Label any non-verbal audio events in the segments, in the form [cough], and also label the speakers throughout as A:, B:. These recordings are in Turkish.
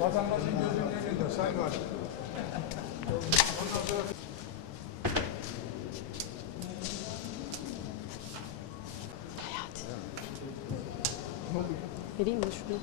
A: Vatandaşın gözünün önünde Sayın Valim.
B: Vereyim mi şunu?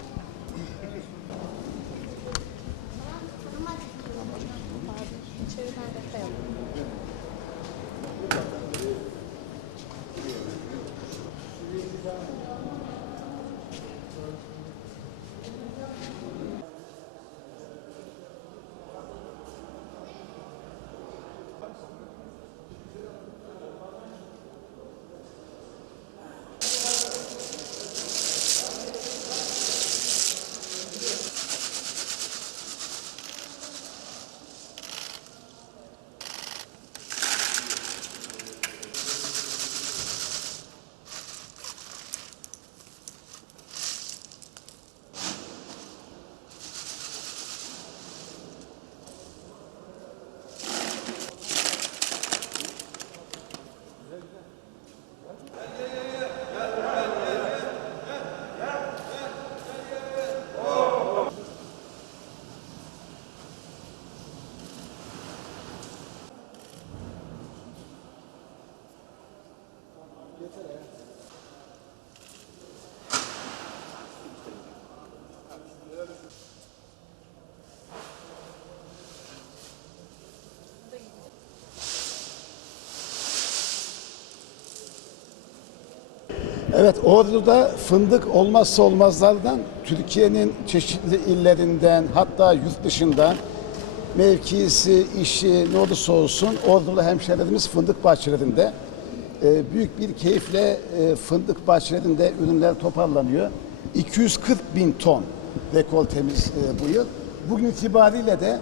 C: Evet, Ordu'da fındık olmazsa olmazlardan Türkiye'nin çeşitli illerinden hatta yurt dışından mevkisi, işi ne olursa olsun Ordulu hemşehrilerimiz fındık bahçelerinde e, büyük bir keyifle e, fındık bahçelerinde ürünler toparlanıyor. 240 bin ton rekoltemiz e, bu yıl. Bugün itibariyle de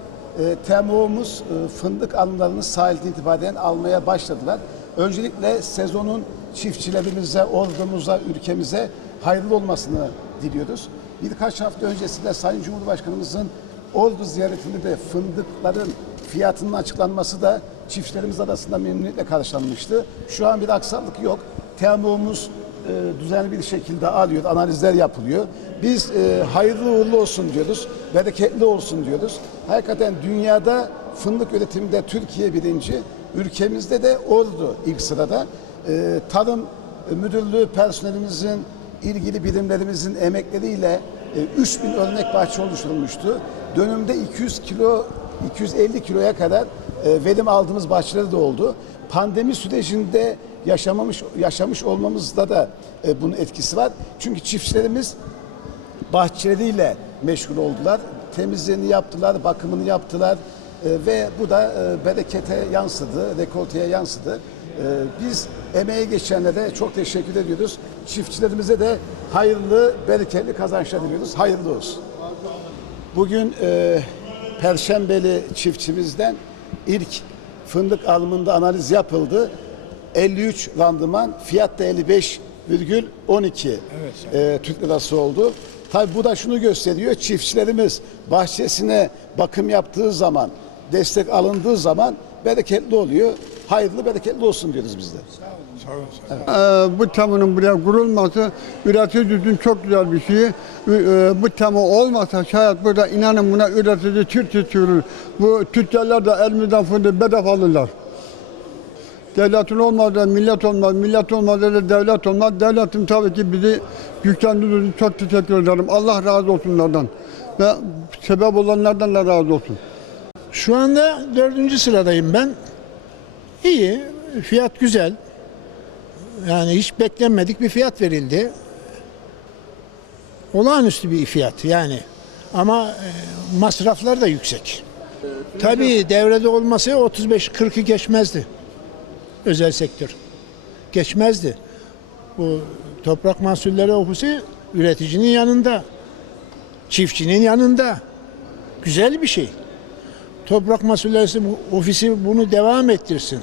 C: TMO'muz fındık alımlarını sahilde itibaren almaya başladılar. Öncelikle sezonun çiftçilerimize, ordumuza, ülkemize hayırlı olmasını diliyoruz. Birkaç hafta öncesinde Sayın Cumhurbaşkanımızın Ordu ziyaretinde de fındıkların fiyatının açıklanması da çiftçilerimiz arasında memnuniyetle karşılanmıştı. Şu an bir aksaklık yok. TMO'muz e, düzenli bir şekilde alıyor, analizler yapılıyor. Biz e, hayırlı uğurlu olsun diyoruz, bereketli olsun diyoruz. Hakikaten dünyada fındık üretiminde Türkiye birinci, ülkemizde de Ordu ilk sırada. E, Tarım Müdürlüğü personelimizin, ilgili birimlerimizin emekleriyle e, 3000 örnek bahçe oluşturulmuştu. Dönümde 200 kilo 250 kiloya kadar e, verim aldığımız bahçeler de oldu. Pandemi sürecinde yaşamamış yaşamış olmamızda da e, bunun etkisi var. Çünkü çiftçilerimiz bahçeleriyle meşgul oldular. Temizliğini yaptılar, bakımını yaptılar ve bu da e, berekete yansıdı, rekolteye yansıdı. E, biz emeğe geçenlere çok teşekkür ediyoruz. Çiftçilerimize de hayırlı, bereketli kazançlar diliyoruz. Hayırlı olsun. Bugün e, Perşembeli çiftçimizden ilk fındık alımında analiz yapıldı. 53 randıman, fiyat da 55,12 e, Türk lirası oldu. Tabi bu da şunu gösteriyor. Çiftçilerimiz bahçesine bakım yaptığı zaman, destek alındığı zaman bereketli oluyor. Hayırlı bereketli olsun diyoruz biz de.
A: Sağ olun. Sağ olun.
D: Ee, bu TEMO'nun buraya kurulması üretici için çok güzel bir şey. Ee, Bu TEMO olmasa şayet burada inanın buna üretici tir çığırır. Bu tüccarlar da elimizden fındığı bedava alırlar. Devletin olmadığı millet olmaz, millet olmadığı da devlet olmaz. Devletim tabii ki bizi güçlendirdiği için çok teşekkür ederim. Allah razı olsun onlardan. Ve sebep olanlardan da razı olsun.
E: Şu anda dördüncü sıradayım ben. İyi, fiyat güzel. Yani hiç beklenmedik bir fiyat verildi. Olağanüstü bir fiyat yani. Ama e, masraflar da yüksek. Tabii devrede olması 35-40'ı geçmezdi. Özel sektör. Geçmezdi. Bu Toprak Mahsulleri Ofisi üreticinin yanında. Çiftçinin yanında. Güzel bir şey. Toprak Mahsulleri Ofisi bunu devam ettirsin.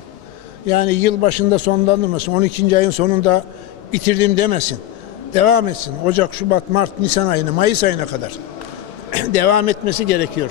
E: Yani yıl başında sonlandırmasın. 12. ayın sonunda bitirdim demesin. Devam etsin. Ocak, Şubat, Mart, Nisan ayını, Mayıs ayına kadar [clears throat] devam etmesi gerekiyor.